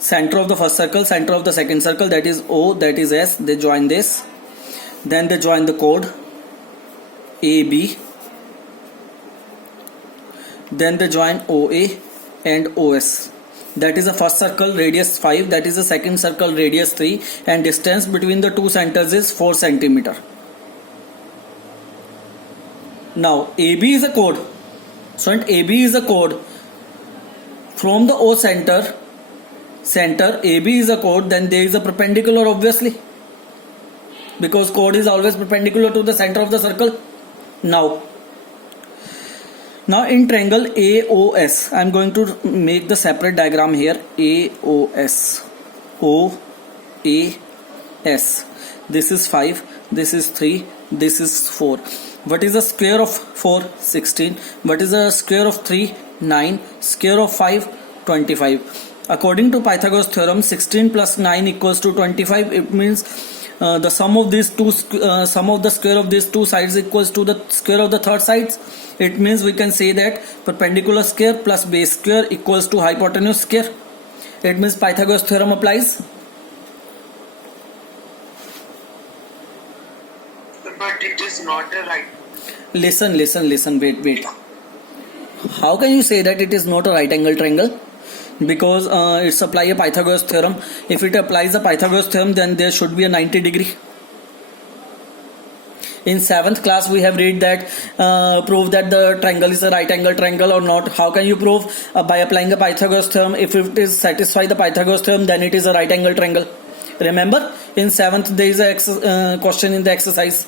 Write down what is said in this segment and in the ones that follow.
center of the first circle, center of the second circle, that is O, that is S. They join this, then they join the chord AB, then they join OA and OS. That is the first circle, radius 5, that is the second circle, radius 3, and distance between the two centers is 4 centimeter. Now AB is a chord. So AB is a chord from the O center AB is a chord, then there is a perpendicular, obviously, because chord is always perpendicular to the center of the circle. Now in triangle AOS, I am going to make the separate diagram here. AOS, OAS. This is 5, this is 3, this is 4. What is the square of 4? 16. What is the square of 3? 9. Square of 5? 25. According to Pythagoras theorem, 16 plus 9 equals to 25. It means the sum of these two, sum of the square of these two sides equals to the square of the third sides. It means we can say that perpendicular square plus base square equals to hypotenuse square. It means Pythagoras theorem applies. But it is not a right. Listen, wait. How can you say that it is not a right angle triangle? Because it's apply a Pythagoras theorem. If it applies the Pythagoras theorem, then there should be a 90 degree. In 7th class we have read that prove that the triangle is a right angle triangle or not. How can you prove? By applying a Pythagoras theorem. If it is satisfy the Pythagoras theorem, then it is a right angle triangle. Remember, in 7th there is a question in the exercise.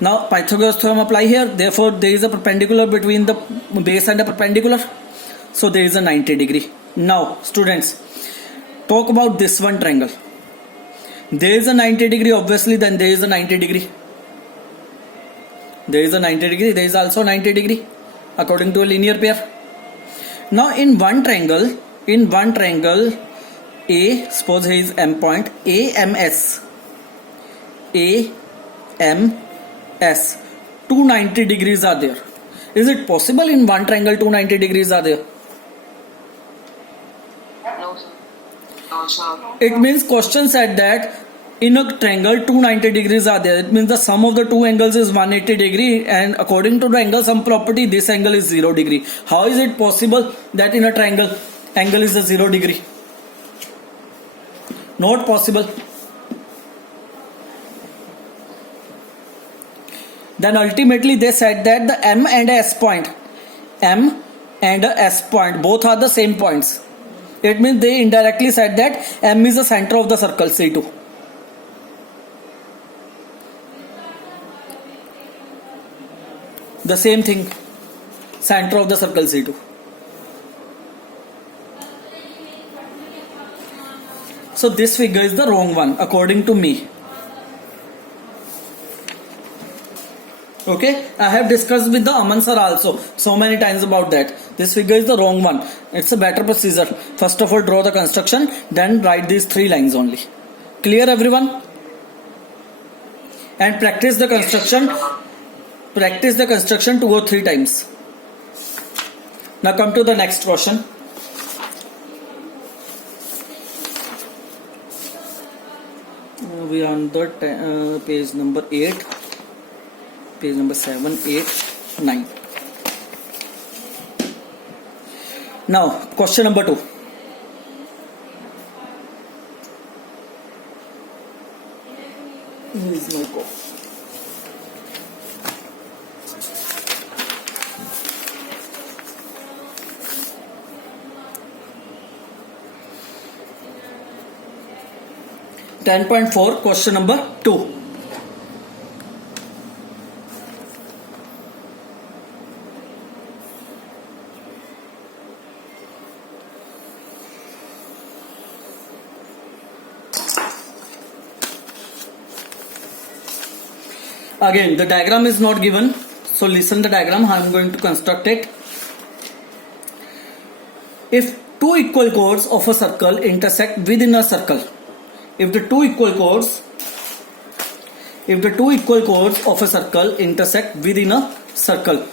Now Pythagoras theorem apply here. Therefore there is a perpendicular between the base and the perpendicular. So there is a 90 degree. Now students, talk about this one triangle. There is a 90 degree, obviously, then there is a 90 degree. There is a 90 degree, there is also 90 degree according to a linear pair. Now in one triangle A, suppose here is M point, AMS, 290 degrees are there. Is it possible in one triangle 290 degrees are there? No, sir. No, sir. It means question said that in a triangle 290 degrees are there. It means the sum of the two angles is 180 degree, and according to the angle sum property, this angle is 0 degree. How is it possible that in a triangle angle is a 0 degree? Not possible. Then ultimately they said that the M and S point both are the same points. It means they indirectly said that M is the center of the circle C2. The same thing, center of the circle C2. So this figure is the wrong one according to me. Okay, I have discussed with the Aman sir also so many times about that. This figure is the wrong one. It's a better procedure. First of all, draw the construction, then write these 3 lines only. Clear, everyone? And practice the construction. Practice the construction 2 or 3 times. Now come to the next question. We are on the page number 8. Page number 7, 8, 9. Now, question number 2. Here is my copy. .4, question number 2. Again, the diagram is not given, so listen the diagram. I am going to construct it. If 2 equal chords of a circle intersect within a circle, if the two equal chords of a circle intersect within a circle,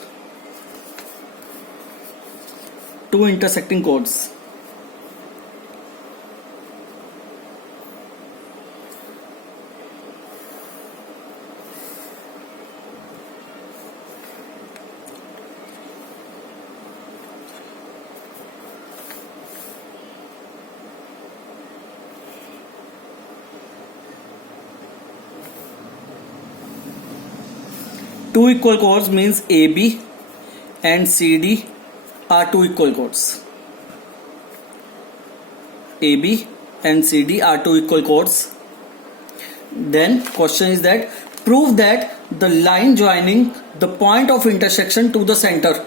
2 intersecting chords, Two equal chords means AB and CD are two equal chords. AB and CD are two equal chords. Then question is that prove that the line joining the point of intersection to the center.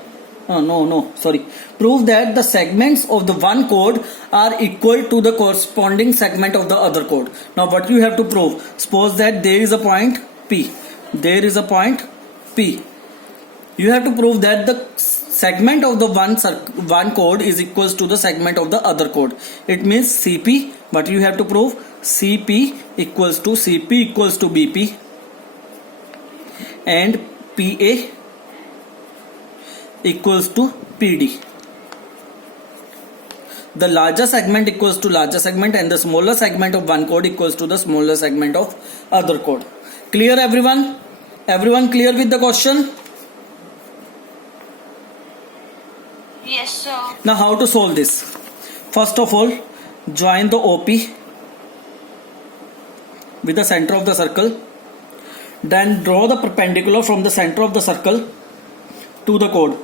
Prove that the segments of the one chord are equal to the corresponding segment of the other chord. Now what you have to prove? Suppose that there is a point P. There is a point P. You have to prove that the segment of the one chord is equals to the segment of the other chord. It means CP. What you have to prove? CP equals to BP and PA equals to PD. The larger segment equals to larger segment and the smaller segment of one chord equals to the smaller segment of other chord. Clear everyone? Everyone clear with the question? Yes, sir. Now how to solve this? First of all, join the OP with the center of the circle. Then draw the perpendicular from the center of the circle to the chord.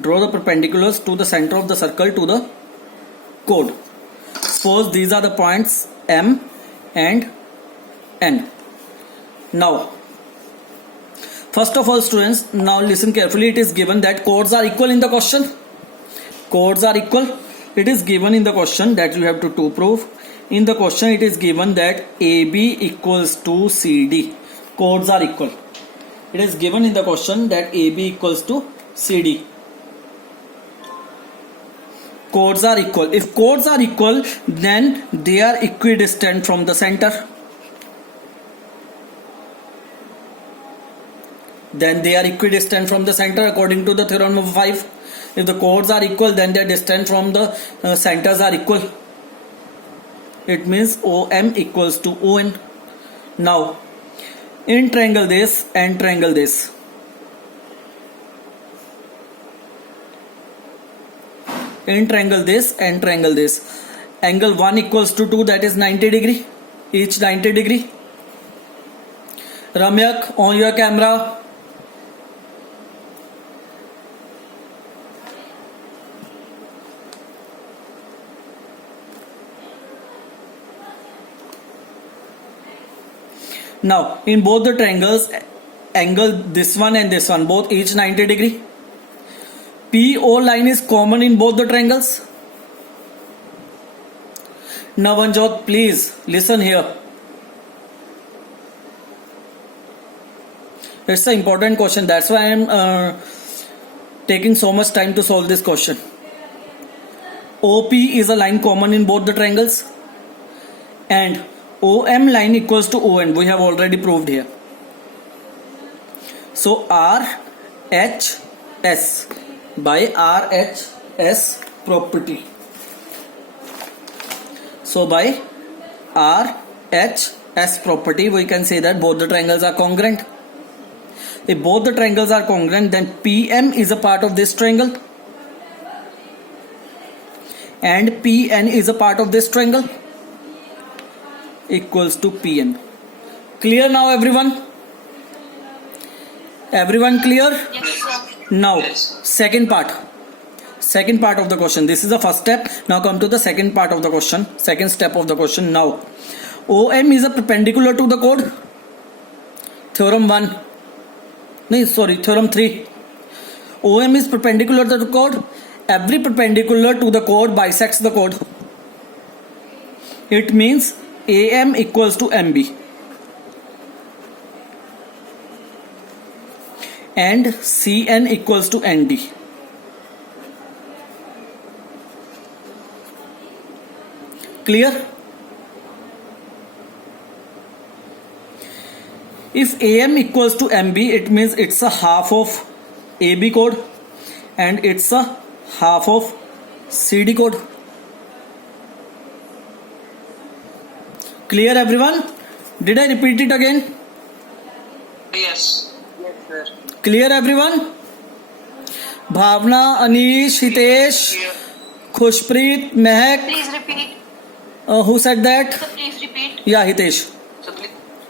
Draw the perpendiculars to the center of the circle to the chord. Suppose these are the points M and N. Now, first of all students, now listen carefully. It is given that chords are equal in the question. Chords are equal. It is given in the question that you have to prove. In the question it is given that AB equals to CD. Chords are equal. It is given in the question that AB equals to CD. Chords are equal. If chords are equal, then they are equidistant from the center. Then they are equidistant from the center according to the theorem number 5. If the chords are equal, then their distance from the centers are equal. It means OM equals to ON. Now, in triangle this and triangle this. In triangle this and triangle this. Angle 1 equals to 2, that is 90 degree. Each 90 degree. Ramyak, on your camera. Now, in both the triangles, angle this one and this one, both each 90 degree. PO line is common in both the triangles. Navanjot, please listen here. It's an important question. That's why I am taking so much time to solve this question. OP is a line common in both the triangles. And OM line equals to ON. We have already proved here. So RHS by RHS property. So by RHS property, we can say that both the triangles are congruent. If both the triangles are congruent, then PM is a part of this triangle and PN is a part of this triangle equals to PN. Clear now everyone? Everyone clear? Yes, sir. Now, Yes. second part of the question. This is the first step. Now come to the second part of the question. Second step of the question. Now, OM is a perpendicular to the chord. Theorem 1. Theorem 3. OM is perpendicular to the chord. Every perpendicular to the chord bisects the chord. It means AM equals to MB. And CN equals to ND. Clear? If AM equals to MB, it means it's a half of AB chord and it's a half of CD chord. Clear everyone? Did I repeat it again? Yes. Yes, sir. Clear everyone? Bhavna, Anish, Hitesh, Here. Khushpreet, Mehak. Please repeat. Who said that? Sir, please repeat. Yeah, Hitesh.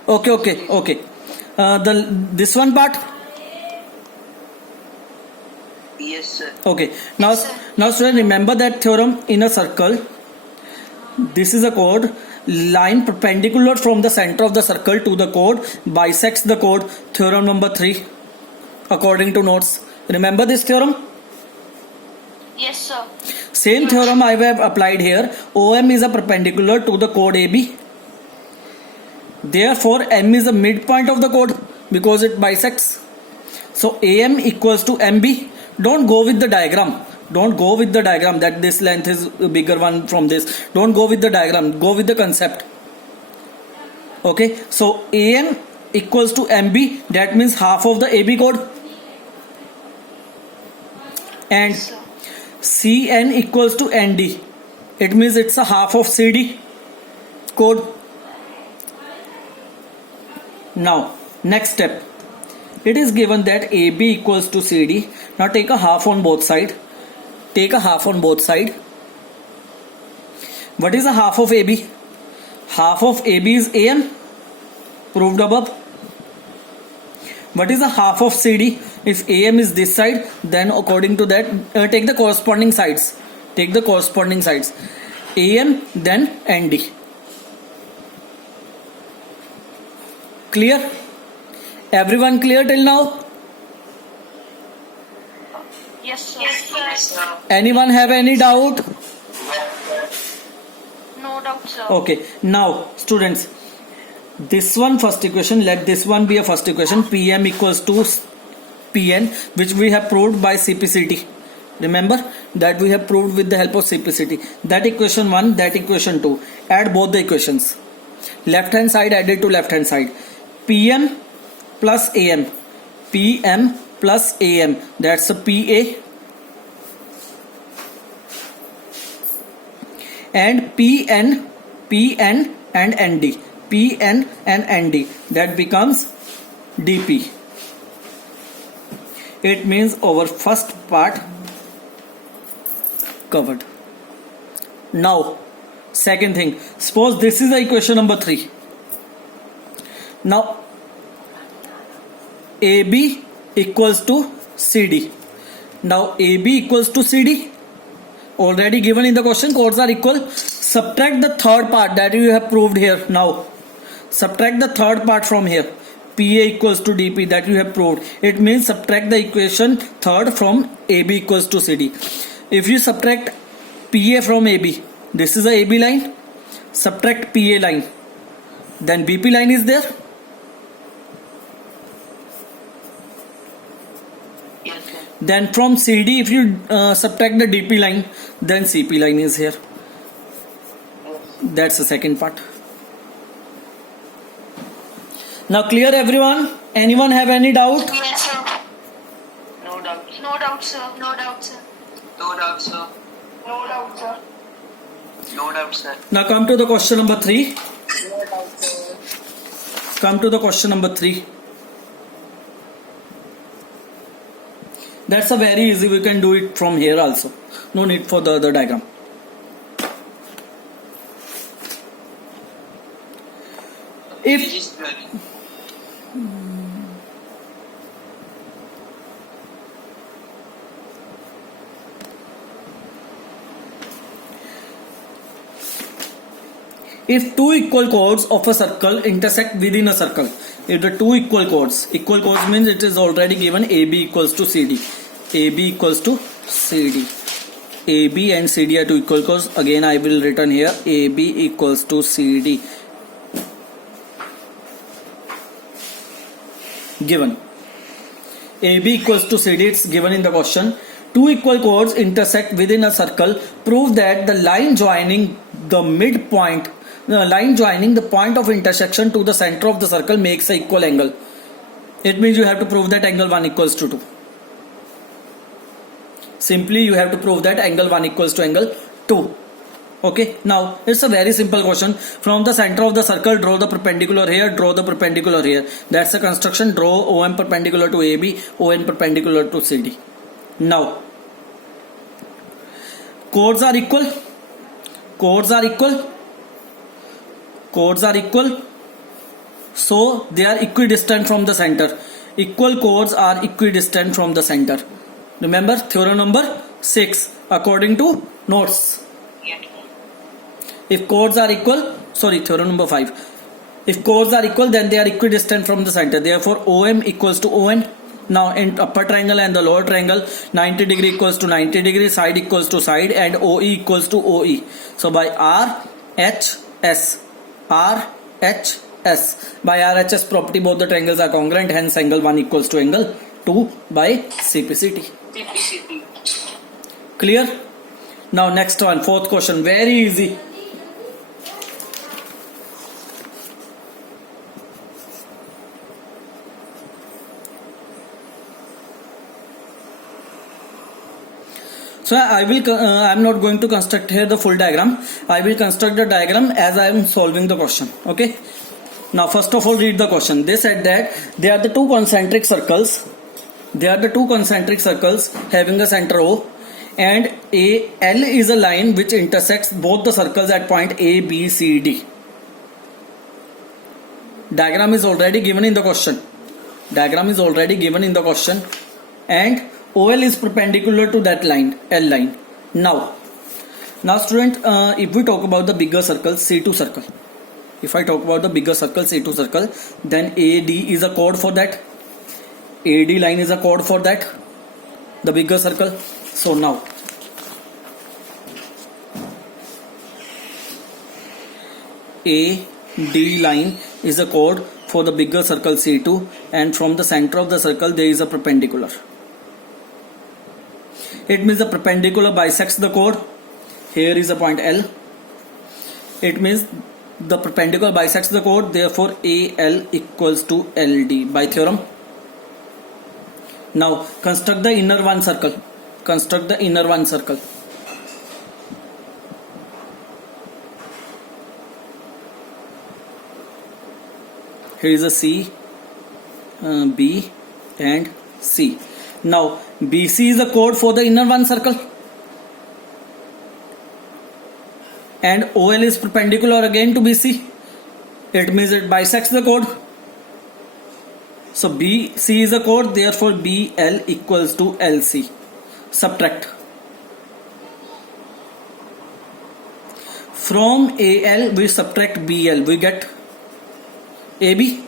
Okay. This one part. Yes, sir. Okay. Now, Yes, sir. now student, remember that theorem in a circle. This is a chord. Line perpendicular from the center of the circle to the chord bisects the chord. Theorem number 3, according to notes. Remember this theorem? Yes, sir. Same theorem I have applied here. OM is a perpendicular to the chord AB. Therefore, M is the midpoint of the chord because it bisects. So AM equals to MB. Don't go with the diagram. Don't go with the diagram that this length is a bigger one from this. Don't go with the diagram. Go with the concept. Okay. So AM equals to MB. That means half of the AB chord. And Yes, sir. CN equals to ND. It means it's a half of CD chord. Now, next step. It is given that AB equals to CD. Now take a half on both sides. Take a half on both sides. What is a half of AB? Half of AB is AM. Proved above. What is a half of CD? If AM is this side, then according to that, take the corresponding sides. Take the corresponding sides. AM, then ND. Clear? Everyone clear till now? Yes, sir. Yes, sir. Anyone have any doubt? No doubt, sir. Okay. Now, students, this one first equation, let this one be a first equation. PM equals to PN, which we have proved by CPCT. Remember that we have proved with the help of CPCT. That equation 1, that equation 2. Add both the equations. Left hand side added to left hand side. PM plus AM. PM plus AM. That's a PA. And PN and ND. PN and ND. That becomes DP. It means our first part covered. Now, second thing. Suppose this is the equation number 3. Now, AB equals to CD. Now, AB equals to CD. Already given in the question, chords are equal. Subtract the third part that you have proved here. Now, subtract the third part from here. PA equals to DP that you have proved. It means subtract the equation third from AB equals to CD. If you subtract PA from AB, this is a AB line. Subtract PA line. Then BP line is there. Yes, sir. Then from CD, if you subtract the DP line, then CP line is here. That's the second part. Now clear everyone? Anyone have any doubt? Yes, sir. No doubt. No doubt, sir. No doubt, sir. No doubt, sir. No doubt, sir. No doubt, sir. Now come to the question number 3. Come to the question number 3. That's a very easy. We can do it from here also. No need for the other diagram. Page If is 30. If two equal chords of a circle intersect within a circle, if the two equal chords means it is already given AB equals to CD. AB equals to CD. AB and CD are two equal chords. Again, I will written here AB equals to CD. Given. AB equals to CD, it's given in the question. Two equal chords intersect within a circle. Prove that the line joining the midpoint, the line joining the point of intersection to the center of the circle makes an equal angle. It means you have to prove that angle 1 equals to 2. Simply you have to prove that angle 1 equals to angle 2. Okay, now it's a very simple question. From the center of the circle, draw the perpendicular here, draw the perpendicular here. That's the construction. Draw OM perpendicular to AB, ON perpendicular to CD. Now, chords are equal. Chords are equal. Chords are equal. So they are equidistant from the center. Equal chords are equidistant from the center. Remember theorem number 6 according to notes. Yeah. If chords are equal, theorem number 5. If chords are equal, then they are equidistant from the center. Therefore, OM equals to ON. Now, in upper triangle and the lower triangle, 90 degree equals to 90 degree, side equals to side, and OE equals to OE. So, by RHS, by RHS property, both the triangles are congruent. Hence, angle 1 equals to angle 2 by CPCT. CPCT. Clear? Now, next one, fourth question. Very easy. So I'm not going to construct here the full diagram. I will construct the diagram as I am solving the question. Okay. Now first of all read the question. They said that they are the two concentric circles. They are the two concentric circles having a center O, and L is a line which intersects both the circles at point A, B, C, D. Diagram is already given in the question. And OL is perpendicular to that line, L line. Now student, if we talk about the bigger circle, C2 circle. If I talk about the bigger circle, C2 circle, then AD is a chord for that. AD line is a chord for that, the bigger circle. So now, AD line is a chord for the bigger circle C2, and from the center of the circle there is a perpendicular. It means the perpendicular bisects the chord. Here is a point L. It means the perpendicular bisects the chord. Therefore, AL equals to LD by theorem. Now, construct the inner one circle. Here is a C, B, and C. Now, BC is the chord for the inner one circle, and OL is perpendicular again to BC. It means it bisects the chord. So BC is a chord, therefore BL equals to LC. Subtract. From AL we subtract BL, we get AB.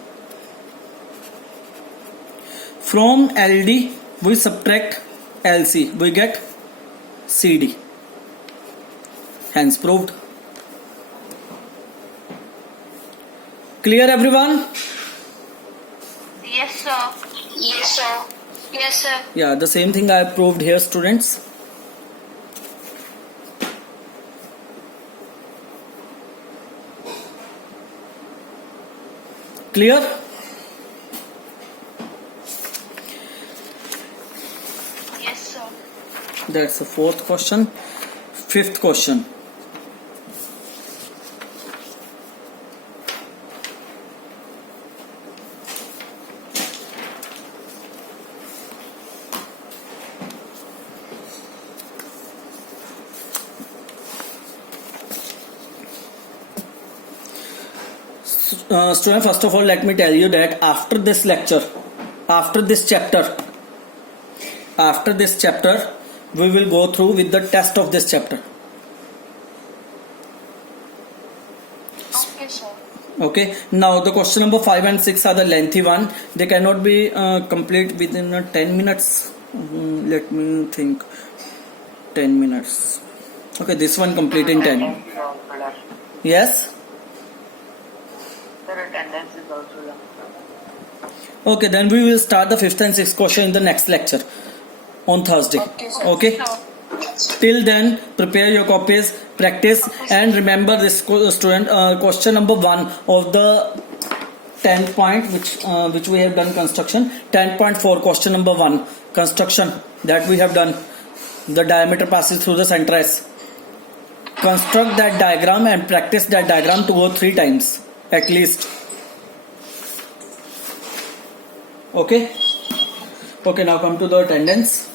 From LD we subtract LC, we get CD. Hence proved. Clear everyone? Yes, sir. Yes, sir. Yes, sir. Yeah, the same thing I have proved here, students. Clear? Yes, sir. That's the fourth question. Fifth question. Student, first of all, let me tell you that after this lecture, after this chapter, we will go through with the test of this chapter. Okay, sir. Okay. Now the question number 5 and 6 are the lengthy one. They cannot be complete within 10 minutes. Let me think. 10 minutes. Okay, this one complete in 10. Yes. Sir, attendance is also long. Okay, then we will start the 5th and 6th question in the next lecture on Thursday. Okay, sir. Okay. No. Till then, prepare your copies, practice, and remember this student question number 1 of the 10 point which we have done construction. 10.4 question number 1 construction that we have done. The diameter passes through the center S. Construct that diagram and practice that diagram 2 or 3 times at least. Okay. Okay, now come to the attendance.